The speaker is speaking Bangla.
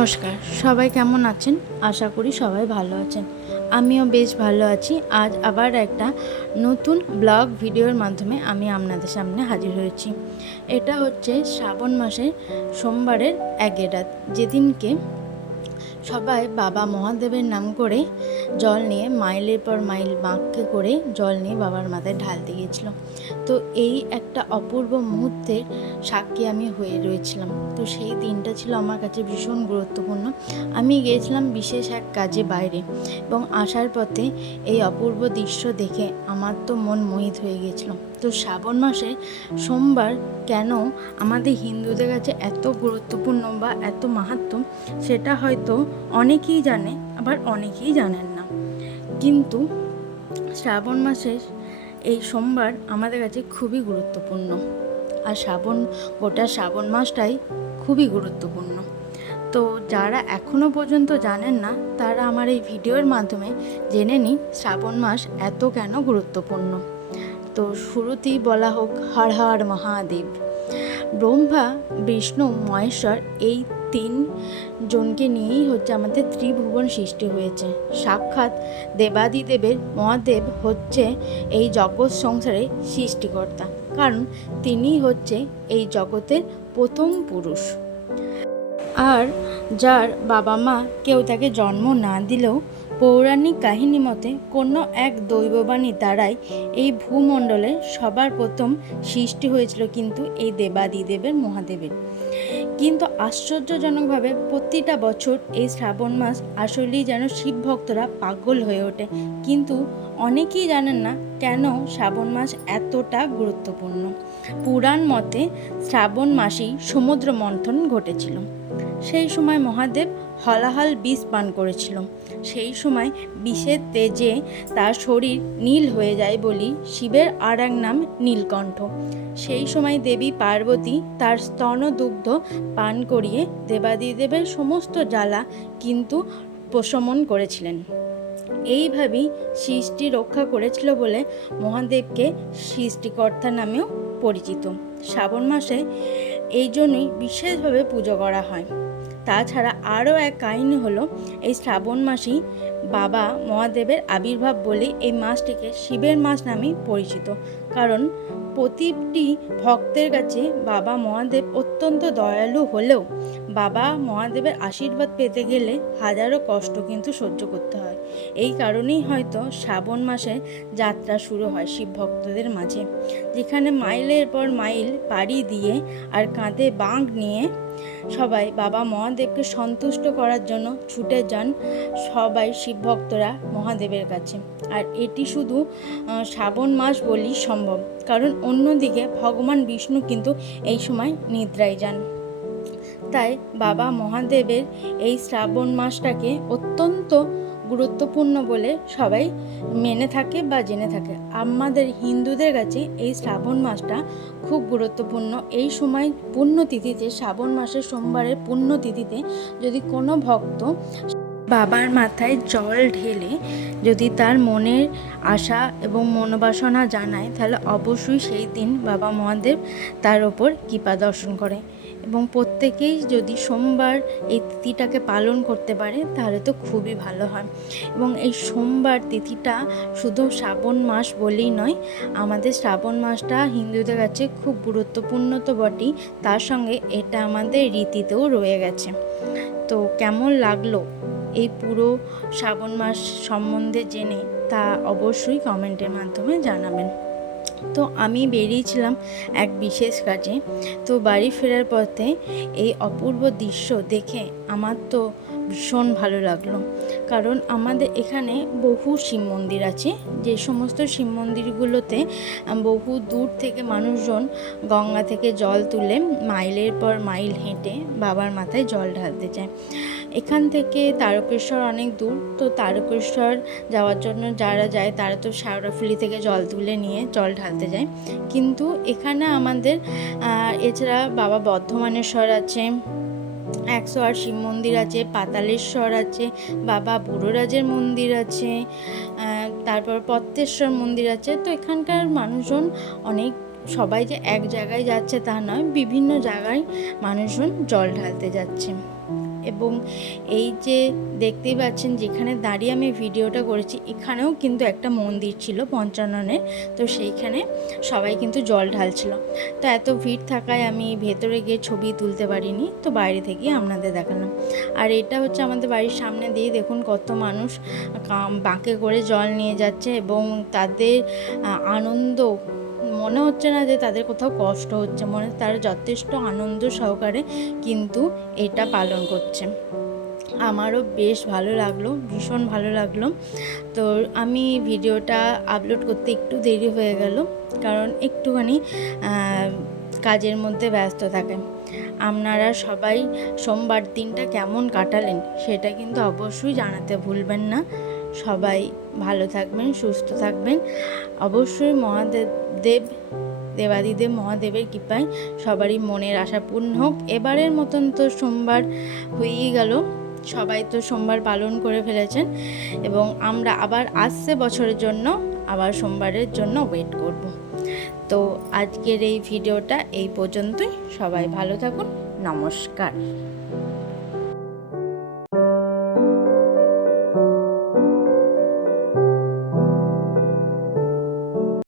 নমস্কার। সবাই কেমন আছেন? আশা করি সবাই ভালো আছেন। আমিও বেশ ভালো আছি। আজ আবার একটা নতুন ব্লগ ভিডিওর মাধ্যমে আমি আপনাদের সামনে হাজির হয়েছি। এটা হচ্ছে শ্রাবণ মাসের সোমবারের একের রাত। যেদিনকে সবাই বাবা মহাদেবের নাম করে জল নিয়ে মাইলের পর মাইল বাঁককে করে জল নিয়ে বাবার মাথায় ঢালতে গিয়েছিল। তো এই একটা অপূর্ব মুহূর্তের সাক্ষী আমি হয়ে রয়েছিলাম। তো সেই দিনটা ছিল আমার কাছে ভীষণ গুরুত্বপূর্ণ। আমি গিয়েছিলাম বিশেষ এক কাজে বাইরে এবং আসার পথে এই অপূর্ব দৃশ্য দেখে আমার তো মন মোহিত হয়ে গিয়েছিল। তো শ্রাবণ মাসে সোমবার কেন আমাদের হিন্দুদের কাছে এত গুরুত্বপূর্ণ বা এত মাহাত্ম সেটা হয়তো অনেকেই জানে, আবার অনেকেই জানেন না। কিন্তু শ্রাবণ মাসের এই সোমবার আমাদের কাছে খুবই গুরুত্বপূর্ণ। আর শ্রাবণ, গোটা শ্রাবণ মাসটাই খুবই গুরুত্বপূর্ণ। তো যারা এখনও পর্যন্ত জানেন না, তারা আমার এই ভিডিওর মাধ্যমে জেনে নিন শ্রাবণ মাস এত কেন গুরুত্বপূর্ণ। তো শুরুতেই বলা হোক হর হর মহাদেব। ব্রহ্মা, বিষ্ণু, মহেশ্বর এই তিন জনকে নিয়েই হচ্ছে আমাদের ত্রিভুবন সৃষ্টি হয়েছে। সাক্ষাৎ দেবাদিদেবের মহাদেব হচ্ছে এই জগৎ সংসারের সৃষ্টিকর্তা। কারণ তিনি হচ্ছে এই জগতের প্রথম পুরুষ। আর যার বাবা মা কেউ তাকে জন্ম না দিলেও পৌরাণিক কাহিনী মতে, কোনো এক দৈববাণী দ্বারাই এই ভূমণ্ডলে সবার প্রথম সৃষ্টি হয়েছিল কিন্তু এই দেবাদিদেবের মহাদেবের। কিন্তু আশ্চর্যজনকভাবে প্রতিটা বছর এই শ্রাবণ মাস আসলেই যেন শিব ভক্তরা পাগল হয়ে ওঠে। কিন্তু অনেকেই জানেন না কেন শ্রাবণ মাস এতটা গুরুত্বপূর্ণ। পুরাণ মতে শ্রাবণ মাসেই সমুদ্র মন্থন ঘটেছিল। সেই সময় মহাদেব হলাহল বিষ পান করেছিল। সেই সময় বিষের তেজে তার শরীর নীল হয়ে যায় বলি শিবের আর এক নাম নীলকণ্ঠ। সেই সময় দেবী পার্বতী তার স্তন দুগ্ধ পান করিয়ে দেবাদিদেবের সমস্ত জ্বালা কিন্তু প্রশমন করেছিলেন। এইভাবেই সৃষ্টি রক্ষা করেছিল বলে মহাদেবকে সৃষ্টিকর্তা নামেও পরিচিত। শ্রাবণ মাসে এই জন্যই বিশেষভাবে পুজো করা হয়। তাছাড়া আরও এক কাহিনী হলো, এই শ্রাবণ মাসেই বাবা মহাদেবের আবির্ভাব বলে এই মাসটিকে শিবের মাস নামেই পরিচিত। কারণ প্রতিটি ভক্তের কাছে বাবা মহাদেব অত্যন্ত দয়ালু হলেও বাবা মহাদেবের আশীর্বাদ পেতে গেলে হাজারো কষ্ট কিন্তু সহ্য করতে হয়। এই কারণেই হয়তো শ্রাবণ মাসে যাত্রা শুরু হয় শিব ভক্তদের মাঝে। যেখানে মাইলের পর মাইল পাড়ি দিয়ে আর কাঁধে বাঁক নিয়ে সবাই বাবা মহাদেবকে সন্তুষ্ট করার জন্য ছুটে যান সবাই শিব ভক্তরা মহাদেবের কাছে। আর এটি শুধু শ্রাবণ মাস বলেই সম্ভব। কারণ অন্যদিকে ভগবান বিষ্ণু কিন্তু এই সময় নিদ্রায় যান। তাই বাবা মহাদেবের এই শ্রাবণ মাসটাকে অত্যন্ত গুরুত্বপূর্ণ বলে সবাই মেনে থাকে বা জেনে থাকে। আমাদের হিন্দুদের কাছে এই শ্রাবণ মাসটা খুব গুরুত্বপূর্ণ। এই সময় পুণ্যতিথিতে, শ্রাবণ মাসের সোমবারের পুণ্যতিথিতে যদি কোনো ভক্ত বাবার মাথায় জল ঢেলে যদি তার মনের আশা এবং মনোবাসনা জানায়, তাহলে অবশ্যই সেই দিন বাবা মহাদেব তার ওপর কৃপা দর্শন করে। এবং প্রত্যেকেই যদি সোমবার এই তিথিটাকে পালন করতে পারে, তাহলে তো খুবই ভালো হয়। এবং এই সোমবার তিথিটা শুধু শ্রাবণ মাস বলেই নয়, আমাদের শ্রাবণ মাসটা হিন্দুদের কাছে খুব গুরুত্বপূর্ণ তো বটেই, তার সঙ্গে এটা আমাদের রীতিতেও রয়ে গেছে। তো কেমন লাগল? এই পুরো শ্রাবণ মাস সম্বন্ধে জেনে তা অবশ্যই কমেন্টের মাধ্যমে জানাবেন। তো আমি বেরিয়েছিলাম এক বিশেষ কাজে। তো বাড়ি ফেরার পথে এই অপূর্ব দৃশ্য দেখে আমার তো ভীষণ ভালো লাগল। কারণ আমাদের এখানে বহু শিব মন্দির আছে। যে সমস্ত শিব মন্দিরগুলোতে বহু দূর থেকে মানুষজন গঙ্গা থেকে জল তুলে মাইলের পর মাইল হেঁটে বাবার মাথায় জল ঢালতে যায়। এখান থেকে তারকেশ্বর অনেক দূর। তো তারকেশ্বর যাওয়ার জন্য যারা যায়, তারা তো শেওড়াফুলি থেকে জল তুলে নিয়ে জল ঢালতে যায়। কিন্তু এখানে আমাদের এছাড়া বাবা বর্ধমানেশ্বর আছে একশো আট শিব মন্দির আছে, পাতালেশ্বর আছে, বাবা বুড়োরাজের মন্দির আছে তারপর পত্তেশ্বর মন্দির আছে। তো এখানকার মানুষজন অনেক, সবাই যে এক জায়গায় যাচ্ছে তা নয়, বিভিন্ন জায়গায় মানুষজন জল ঢালতে যাচ্ছে। এবং এই যে দেখতেই পাচ্ছেন যেখানে দাঁড়িয়ে আমি ভিডিওটা করেছি, এখানেও কিন্তু একটা মন্দির ছিল পঞ্চাননের তো সেইখানে সবাই কিন্তু জল ঢালছিল। তো এত ভিড় থাকায় আমি ভেতরে গিয়ে ছবি তুলতে পারিনি, তো বাইরে থেকে আপনাদের দেখালাম। আর এটা হচ্ছে আমাদের বাড়ির সামনে দিয়ে দেখুন কত মানুষ বাঁকে করে জল নিয়ে যাচ্ছে এবং তাদের আনন্দ মনে হচ্ছে না যে তাদের কোথাও কষ্ট হচ্ছে, মনে তারা যথেষ্ট আনন্দ সহকারে কিন্তু এটা পালন করছে। আমারও বেশ ভালো লাগল, ভীষণ ভালো লাগল। তো আমি ভিডিওটা আপলোড করতে একটু দেরি হয়ে গেল, কারণ একটুখানি কাজের মধ্যে ব্যস্ত থাকে। আপনারা সবাই সোমবার দিনটা কেমন কাটালেন সেটা কিন্তু অবশ্যই জানাতে ভুলবেন না। সবাই ভালো থাকবেন, সুস্থ থাকবেন। অবশ্যই মহাদেব দেব দেবাদিদেব মহাদেবের কৃপায় সবারই মনের আশা পূর্ণ হোক। এবারের মতন তো সোমবার হয়েই গেল, সবাই তো সোমবার পালন করে ফেলেছেন এবং আমরা আবার আসছে বছরের জন্য, আবার সোমবারের জন্য ওয়েট করব। তো আজকের এই ভিডিওটা এই পর্যন্তই, সবাই ভালো থাকুন, নমস্কার।